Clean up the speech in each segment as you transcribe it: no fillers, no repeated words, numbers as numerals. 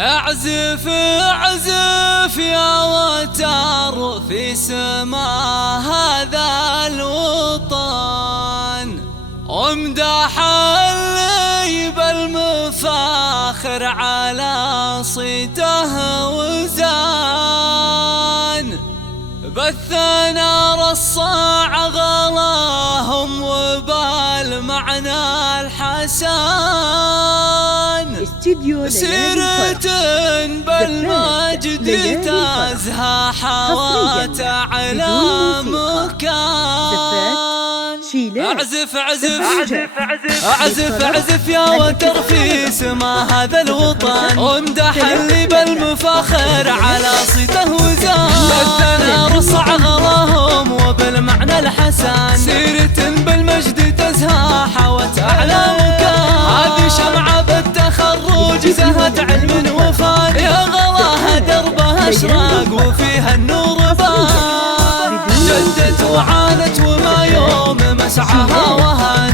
اعزف اعزف يا وتر في سما هذا الوطن، وامدح اللي بالمفاخر على صيته وزان، بث نار الصاع غلاهم وبالمعنى الحسن، سيرة بالمجد تزهى حوات على مكان. اعزف اعزف اعزف اعزف يا وتر في سما هذا الوطن، وامدح اللي بالمفاخر على صيته وزان، بث نار الصاع غلاهم وبالمعنى الحسن، سيرة بالمجد تزهى حوت أعلى مكان. هذه شمعة بالتخرج زهت علم وفان، يا غلاها دربها اشراق وفيها النور بان، جدت وعانت وما يوم مسعها وهن،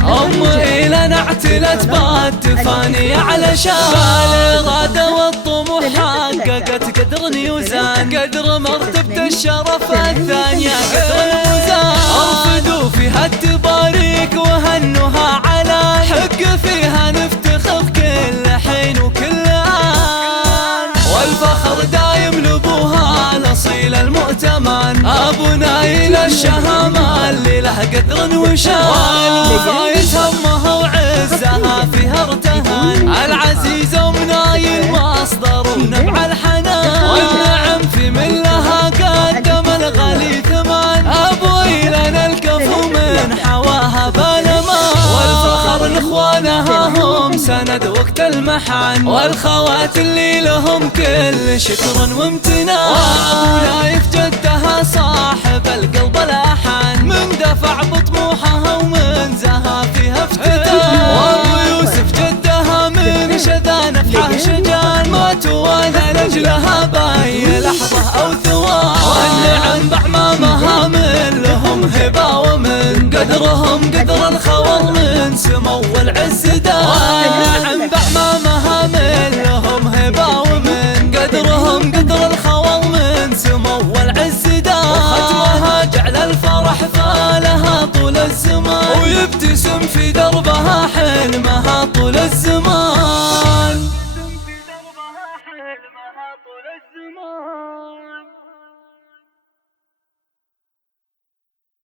إلى اعتلت بالتفاني علشان بالإرادة والطموح حققت قدر نيوزان، قدر مرتبة الشرف الثانية قدر الموزان، ارفدوا فيها التباريك وهنوها على حق، فيها نفتخر كل حين وكل آن، والفخر دايم لابوها الاصيل المؤتمن، ابو نايل الشهامة اللي له قدر وشان، والوفايت همها وعزها فيها ارتهن، العزيزة ومنايل مصدر ونبع الحنان، والنعم في ملها قدم الغالي ثمان، ابوي لنا الكفو من حواها بالامان، والفخر لاخوانها هم سند وقت المحن، والخوات اللي لهم كل شكر وامتنان، وابو نايف جدها صاحب القلب الاحن، من دفع بطموحها ومن زها فيها افتتان، وابو يوسف جدها من شذا نفحه شجان، ما توالى لاجلها باي لحظه او ثوان، والنعم بعمامها من لهم هبه ومن قدرهم قدر الخور من سمو والعز دان، والنعم بعمامها من لهم هبه ومن قدرهم قدر الخور من سمو والعز دان، وختمها جعل الفرح فالها طول الزمان، ويبتسم في دربها حلمها طول الزمان.